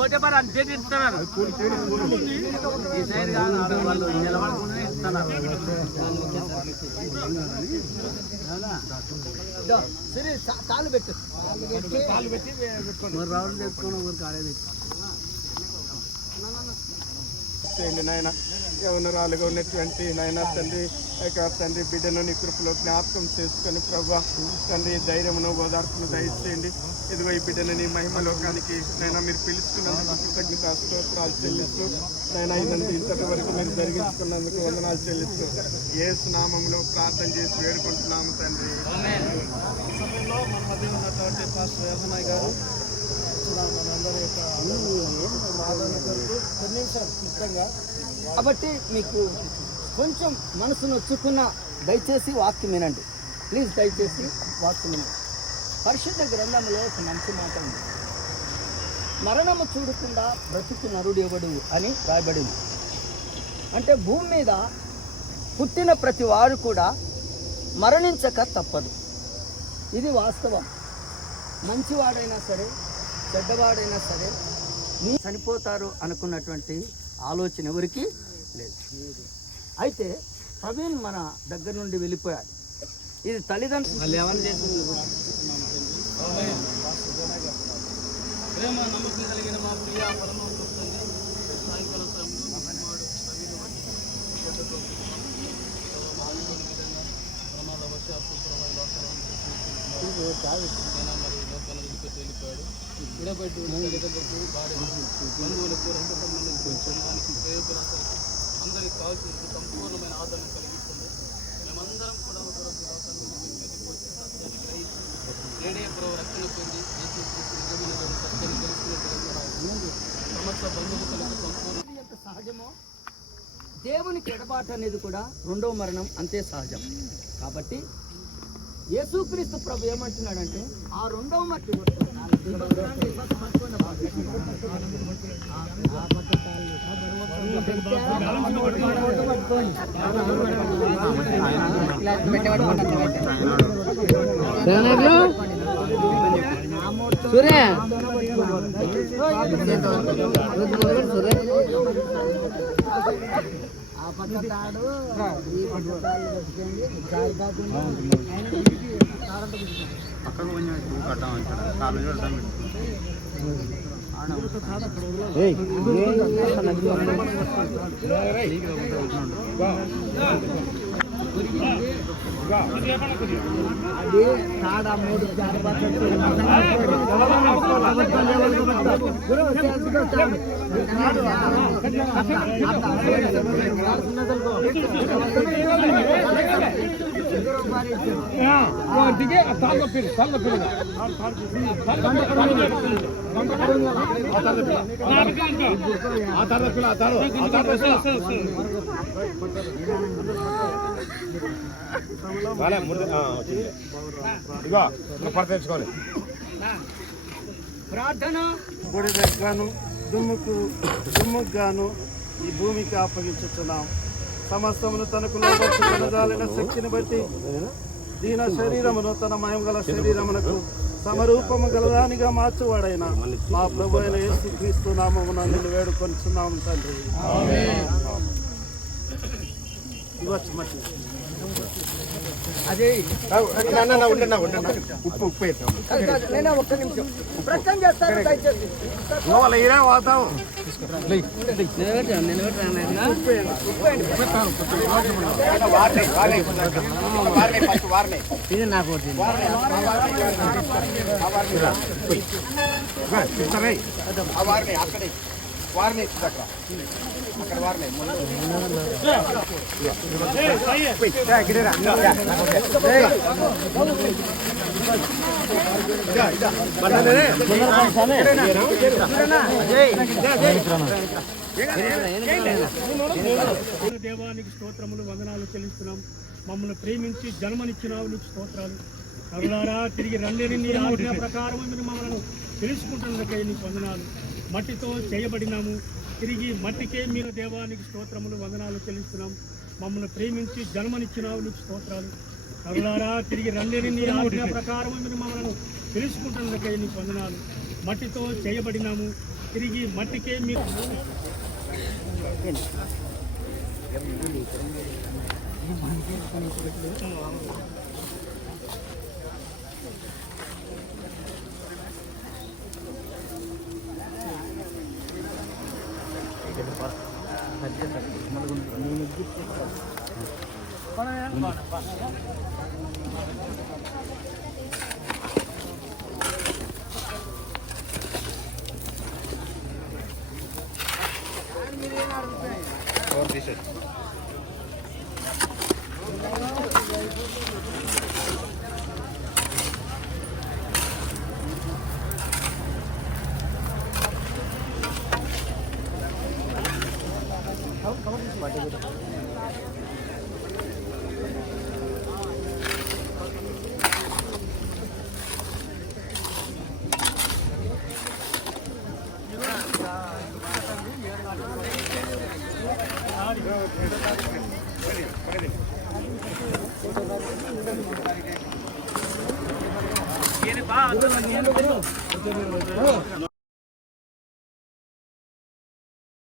ఓటే పని అంతే ఇస్తున్నారు ఈ సైడ్ కాదు వాళ్ళు నిలబడుకునే ఇస్తున్నారు. కాలు పెట్టి రౌండ్ తెచ్చుకోండి ఊరికి ఆడేది నాయన యవనరాలుగా ఉన్నటువంటి నాయన తండ్రి తండ్రి బిడ్డను నీ కృపలో జ్ఞాపకం చేసుకొని ప్రభా తండ్రి ధైర్యమును ఓదార్పును దయచేయండి. ఇదిగో ఈ బిడ్డను నీ మహిమలోకానికి నైనా మీరు పిలుచుకున్నందుకు కృతజ్ఞత స్తోత్రాలు చెల్లిస్తూ నైనా ఇదంతా ఇంతటి వరకు మీరు జరిగించుకున్నందుకు వందనాలు చెల్లిస్తూ యేసు నామములో ప్రార్థన చేసి వేడుకుంటున్నాము తండ్రి. సమయంలో మన మధ్య ఉన్నటువంటి పాస్టర్ వ్యవసాయ గారు కాబట్టి మీకు కొంచెం మనసు నొచ్చుకున్న దయచేసి వాక్యం వినండి ప్లీజ్. దయచేసి వాక్యం వినండి. పరిశుద్ధ గ్రంథంలో ఒక మంచి మాట ఉంది. మరణము చూడకుండా బ్రతుకు నరుడు ఎవడు అని రాయబడింది. అంటే భూమి మీద పుట్టిన ప్రతి వారు కూడా మరణించక తప్పదు. ఇది వాస్తవం. మంచివాడైనా సరే చెడ్డవాడైనా సరే చనిపోతారు అనుకున్నటువంటి ఆలోచన ఎవరికి లేదు. అయితే ప్రవీణ్ మన దగ్గర నుండి వెళ్ళిపోయాడు. ఇది తల్లిదండ్రులు వాళ్ళు ఎవరు చేసింది. ప్రేమ నమ్మకం కలిగిన మా ప్రియ పరమోన్నతుని సాయంకాల సమయంలో మరి లోకాల విడిపెట్టి వెళ్ళిపోయాడు. విడబెట్టి ఎగబెట్టి భార్య బంధువులకు 2 మందికి కుటుంబానికి ప్రయోజనాలు అందరికి కావాల్సిన సంపూర్ణమైన ఆదరణ కలిగిస్తుంది. మేమందరం కూడా నేడే ప్రభు రక్షణ పొంది నిజమైన సత్యాన్ని తెలిసినట్టుగా సమస్త బంధువులకు సంపూర్ణ ఎంత సహజమో దేవునికి ఎడబాటు అనేది కూడా రెండవ మరణం అంతే సహజం. కాబట్టి యేసుక్రీస్తు ప్రభు ఏమంటున్నాడంటే ఆ రెండవ మట్టి ఆ పక్క తాడు ఈ పక్క తాడు పెట్టుకోండి. గాలి కాకుండా పక్కకు అది తాడ 3 ప్రార్థన బుడిదెగ్గాను దుమ్ముకు గాను ఈ భూమికి అప్పగించుతున్నాం. సమస్తమును తనకు లోబర్చుకొనజాలిన శక్తిని బట్టి దీన శరీరమును తన మహిమ గల శరీరమునకు సమరూపము గలదానిగా మార్చువాడైన మా ప్రభు అయిన యేసుక్రీస్తు నామమున నిన్ను వేడుకొనిచున్నాము తండ్రి. ఇవ్వచ్చు మట్టి అదే ఉప్పు వేసాం నేను ఒక్క నిమిషం ప్రశ్న చేస్తాను దయచేసి ఇది నాకు వారిని అక్కడ వారిని దేవానికి స్తోత్రములు వందనాలు చెల్లిస్తున్నాం. మమ్మల్ని ప్రేమించి జన్మనిచ్చినావు నీకు స్తోత్రాలు. కరులారా తిరిగి రండిని నీ ఆజ్ఞ ప్రకారం మీరు మమ్మల్ని తెలుసుకుంటున్నకై నీకు వందనాలు. మట్టితో చేయబడినాము, తిరిగి మట్టికే మీరు దేవానికి స్తోత్రములు వందనాలు చెల్లిస్తున్నాం. మమ్మల్ని ప్రేమించి జన్మనిచ్చినావు నీకు స్తోత్రాలు. కరులారా తిరిగి రండిని నీ ఆజ్ఞ ప్రకారం మీరు మమ్మల్ని తెలుసుకుంటున్నకై నీకు వందనాలు. మట్టితో చేయబడినాము, తిరిగి మట్టికే మీరు